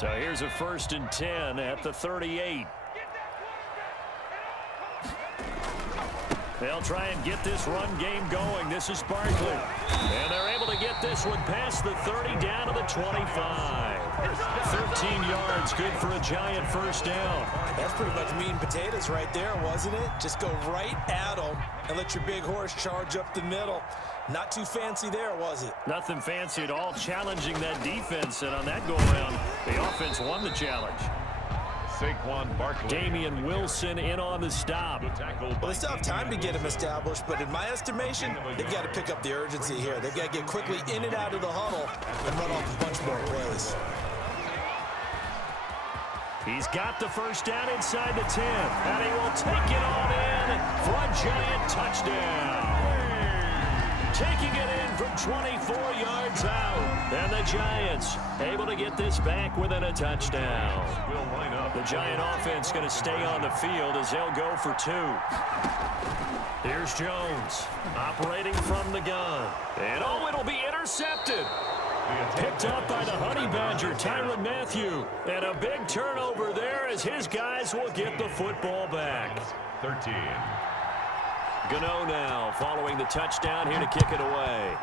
So here's a 1st and 10 at the 38. They'll try and get this run game going. This is Barkley. And they're able to get this one past the 30 down to the 25. 13 yards, good for a giant first down. That's pretty much meat and potatoes right there, wasn't it? Just go right at them and let your big horse charge up the middle. Not too fancy there, was it? Nothing fancy at all, challenging that defense. And on that go-around, the offense won the challenge. Damian Wilson in on the stop. Well, they still have time to get him established, but in my estimation, they've got to pick up the urgency here. They've got to get quickly in and out of the huddle and run off a bunch more plays. He's got the first down inside the 10, and he will take it on in for a giant touchdown. Taking it in from 24 yards out. And the Giants able to get this back within a touchdown. The Giant offense going to stay on the field as they'll go for 2. Here's Jones operating from the gun. And oh, it'll be intercepted. Picked up by the Honey Badger, Tyrann Mathieu. And a big turnover there as his guys will get the football back. 13. Gano now following the touchdown here to kick it away.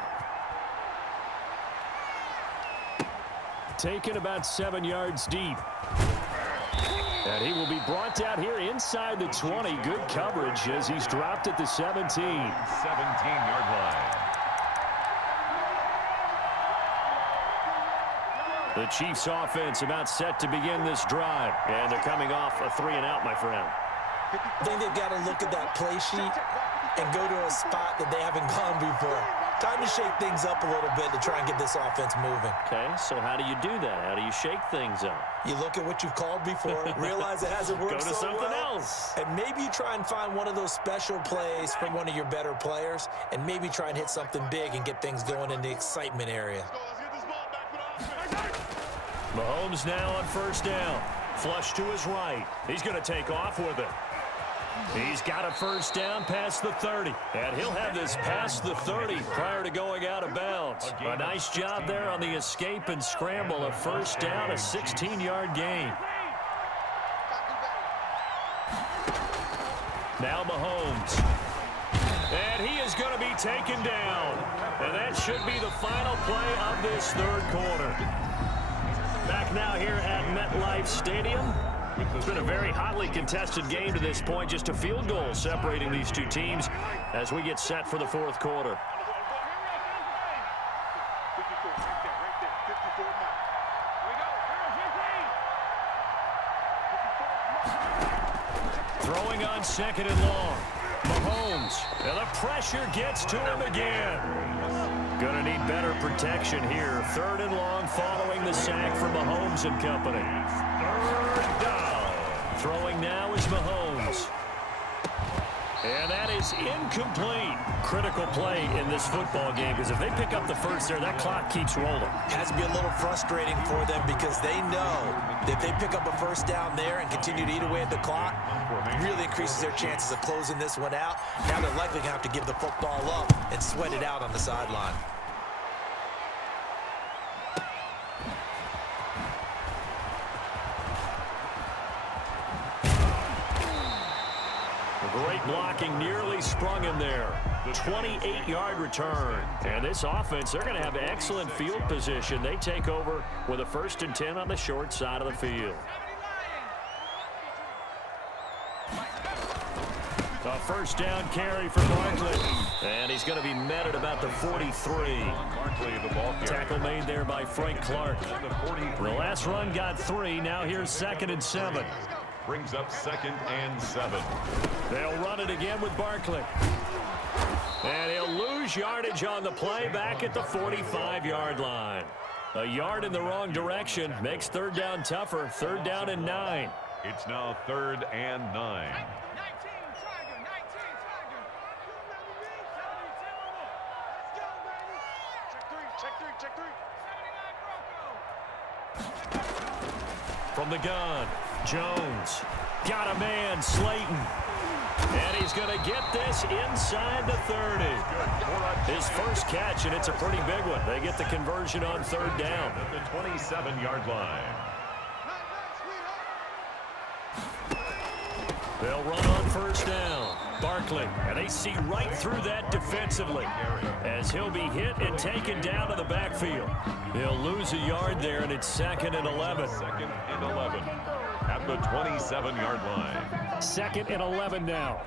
Taken about 7 yards deep. And he will be brought down here inside the 20. Good coverage as he's dropped at the 17. 17-yard line. The Chiefs offense about set to begin this drive. And they're coming off a 3-and-out, my friend. I think they've got to look at that play sheet and go to a spot that they haven't gone before. Time to shake things up a little bit to try and get this offense moving. Okay, so how do you do that? How do you shake things up? You look at what you've called before, realize it hasn't worked Go to so something well, else. and maybe you try and find one of those special plays from one of your better players, and maybe try and hit something big and get things going in the excitement area. Mahomes now on first down. Flush to his right. He's going to take off with it. He's got a first down past the 30. And he'll have this past the 30 prior to going out of bounds. A nice job there on the escape and scramble. A first down, a 16-yard gain. Now Mahomes. And he is going to be taken down. And that should be the final play of this third quarter. Back now here at MetLife Stadium. It's been a very hotly contested game to this point. Just a field goal separating these two teams as we get set for the fourth quarter. Throwing on second and long. Mahomes. And the pressure gets to him again. Gonna need better protection here. Third and long following the sack from Mahomes and company. Third down. Throwing now is Mahomes. And that is incomplete. Critical play in this football game because if they pick up the first there, that clock keeps rolling. Has to be a little frustrating for them because they know that if they pick up a first down there and continue to eat away at the clock, it really increases their chances of closing this one out. Now they're likely going to have to give the football up and sweat it out on the sideline. Great blocking, nearly sprung him there. 28-yard return. And this offense, they're going to have excellent field position. They take over with a 1st and 10 on the short side of the field. A first down carry for Barkley. And he's going to be met at about the 43. Tackle made there by Frank Clark. The last run got 3. Now here's 2nd and 7. Brings up 2nd and 7. They'll run it again with Barkley. And he'll lose yardage on the play back at the 45-yard line. A yard in the wrong direction makes third down tougher. 3rd down and 9. It's now 3rd and 9. From the gun, Jones. Got a man, Slayton. And he's going to get this inside the 30. His first catch, and it's a pretty big one. They get the conversion on 3rd down. At the 27-yard line. They'll run on first down. Barkley, and they see right through that defensively as he'll be hit and taken down to the backfield. He'll lose a yard there, and it's 2nd and 11. 2nd and 11 at the 27-yard line. 2nd and 11 now.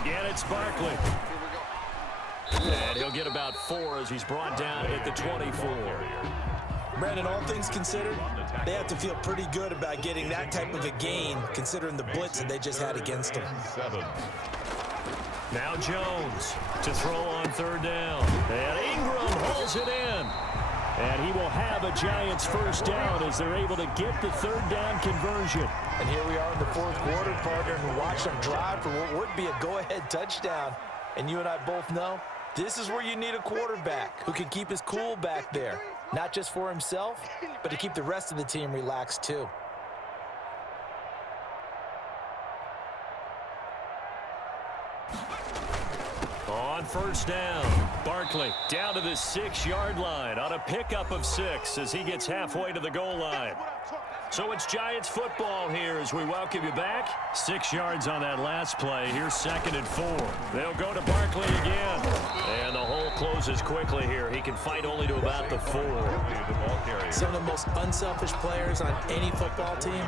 Again, it's Barkley. And he'll get about 4 as he's brought down at the 24. Brandon, all things considered, they have to feel pretty good about getting that type of a gain, considering the blitz that they just had against them. 7. Now Jones to throw on 3rd down. And Ingram hauls it in. And he will have a Giants first down as they're able to get the 3rd down conversion. And here we are in the 4th quarter, partner, and watch them drive for what would be a go-ahead touchdown. And you and I both know this is where you need a quarterback who can keep his cool back there. Not just for himself, but to keep the rest of the team relaxed too. On first down, Barkley down to the 6-yard line on a pickup of 6 as he gets halfway to the goal line. So it's Giants football here as we welcome you back. 6 yards on that last play. Here's 2nd and 4. They'll go to Barkley again. And the hole closes quickly here. He can fight only to about the 4. Some of the most unselfish players on any football team,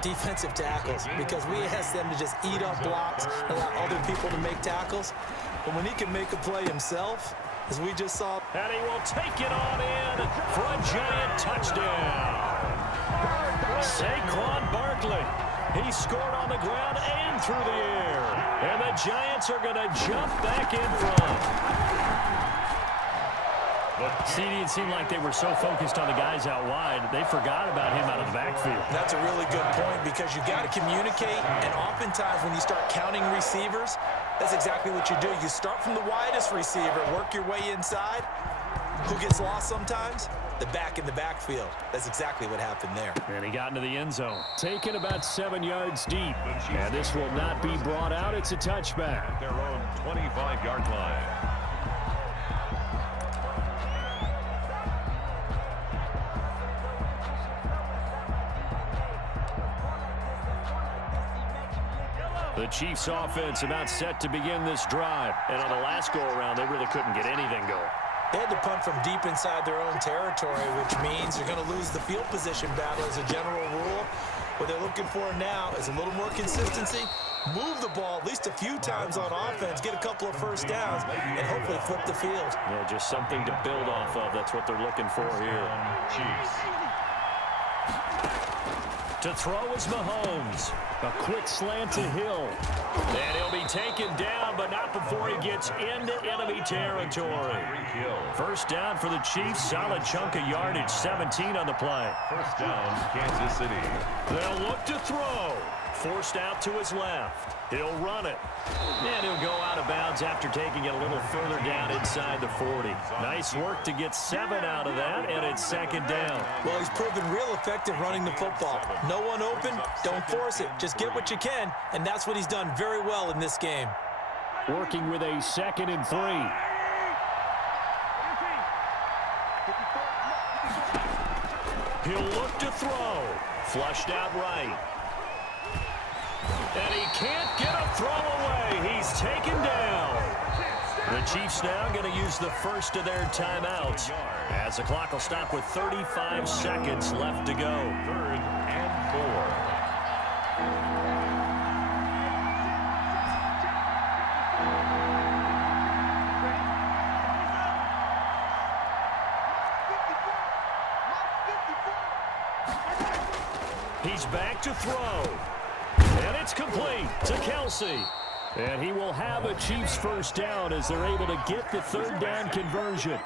defensive tackles, because we ask them to just eat up blocks and allow other people to make tackles. But when he can make a play himself, as we just saw. And he will take it on in for a Giant touchdown. Saquon Barkley. He scored on the ground and through the air. And the Giants are going to jump back in front. CD, it seemed like they were so focused on the guys out wide, they forgot about him out of the backfield. That's a really good point because you got to communicate, and oftentimes when you start counting receivers, that's exactly what you do. You start from the widest receiver, work your way inside. Who gets lost sometimes? The back in the backfield. That's exactly what happened there. And he got into the end zone. Taken about 7 yards deep. And this will not be brought out. It's a touchback. At their own 25-yard line. The Chiefs offense about set to begin this drive. And on the last go-around, they really couldn't get anything going. They had to punt from deep inside their own territory, which means you're going to lose the field position battle as a general rule. What they're looking for now is a little more consistency, move the ball at least a few times on offense, get a couple of first downs, and hopefully flip the field. Yeah, just something to build off of. That's what they're looking for here. Chiefs. To throw is Mahomes. A quick slant to Hill. And he'll be taken down, but not before he gets into enemy territory. First down for the Chiefs. Solid chunk of yardage. 17 on the play. First down, Kansas City. They'll look to throw. Forced out to his left. He'll run it. And he'll go out of bounds after taking it a little further down inside the 40. Nice work to get 7 out of that, and it's 2nd down. Well, he's proven real effective running the football. No one open, don't force it. Just get what you can, and that's what he's done very well in this game. Working with a 2nd and 3. He'll look to throw. Flushed out right. And he can't get a throw away. He's taken down. The Chiefs now going to use the first of their timeouts as the clock will stop with 35 seconds left to go. 3rd and 4. He's back to throw. And it's complete to Kelsey. And he will have a Chiefs first down as they're able to get the 3rd down conversion.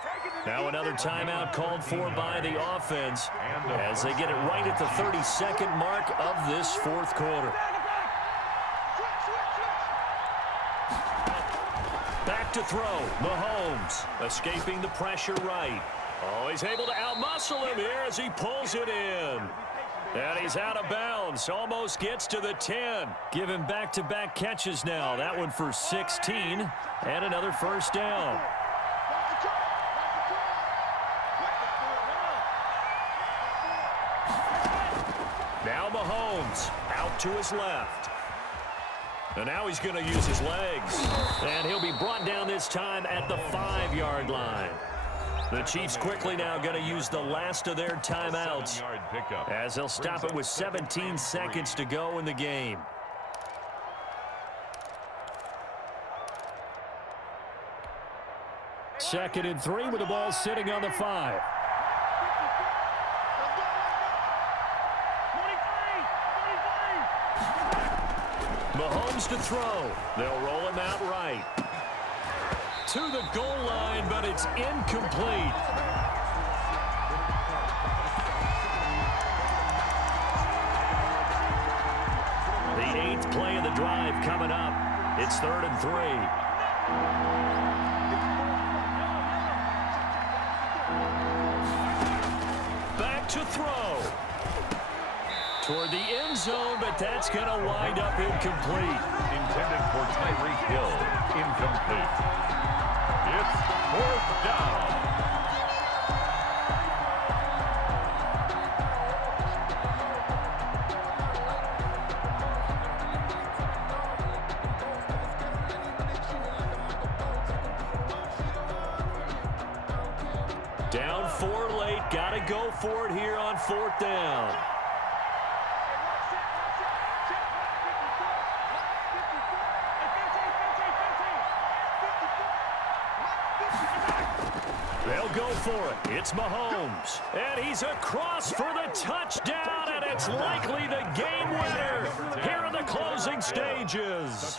Now another timeout called for by the offense as they get it right at the 32nd mark of this 4th quarter. Back to throw. Mahomes escaping the pressure right. Oh, he's able to outmuscle him here as he pulls it in. And he's out of bounds. Almost gets to the 10. Give him back-to-back catches now. That one for 16. And another first down. Mahomes out to his left. And now he's going to use his legs. And he'll be brought down this time at the 5-yard line. The Chiefs quickly now going to use the last of their timeouts as they'll stop it with 17 seconds to go in the game. Second and 3 with the ball sitting on the 5. Mahomes to throw. They'll roll him out right. To the goal line, but it's incomplete. The 8th play of the drive coming up. It's 3rd and 3. Back to throw. Toward the end zone, but that's going to wind up incomplete. Intended for Tyreek Hill. Incomplete. It's 4th down. Down 4 late. Got to go for it here on 4th down. They'll go for it. It's Mahomes. And he's across for the touchdown, and it's likely the game winner here in the closing stages.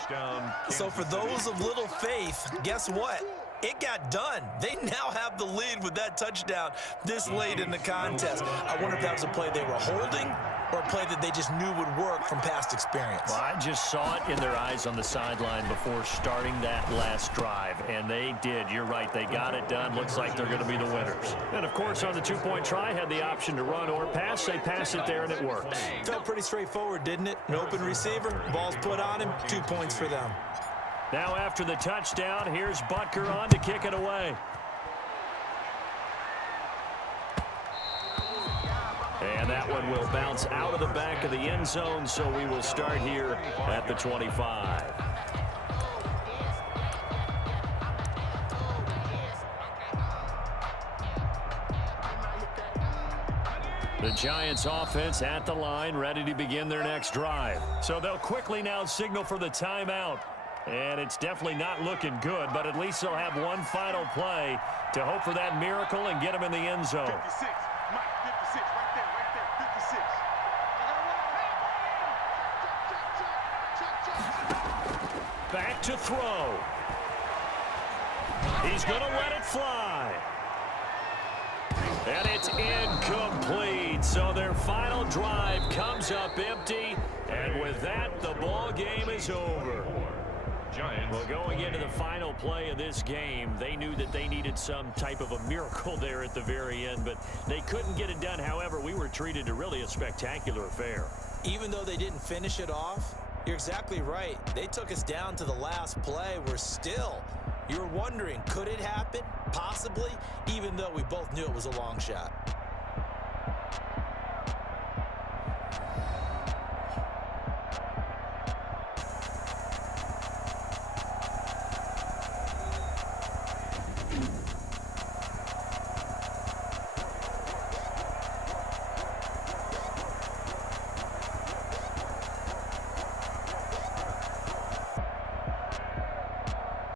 So for those of little faith, guess what? It got done. They now have the lead with that touchdown this late in the contest. I wonder if that was a play they were holding or a play that they just knew would work from past experience. Well, I just saw it in their eyes on the sideline before starting that last drive, and they did. You're right. They got it done. Looks like they're going to be the winners. And, of course, on the 2-point try, had the option to run or pass. They pass it there, and it works. Felt pretty straightforward, didn't it? An open receiver, ball's put on him, 2 points for them. Now after the touchdown, here's Butker on to kick it away. And that one will bounce out of the back of the end zone, so we will start here at the 25. The Giants offense at the line, ready to begin their next drive. So they'll quickly now signal for the timeout. And it's definitely not looking good, but at least they'll have one final play to hope for that miracle and get them in the end zone. 56, Mike, 56, right there, 56. Back to throw. He's going to let it fly. And it's incomplete. So their final drive comes up empty. And with that, the ball game is over. Well, going into the final play of this game, they knew that they needed some type of a miracle there at the very end, but they couldn't get it done. However, we were treated to really a spectacular affair. Even though they didn't finish it off, you're exactly right. They took us down to the last play. You're wondering, could it happen? Possibly, even though we both knew it was a long shot.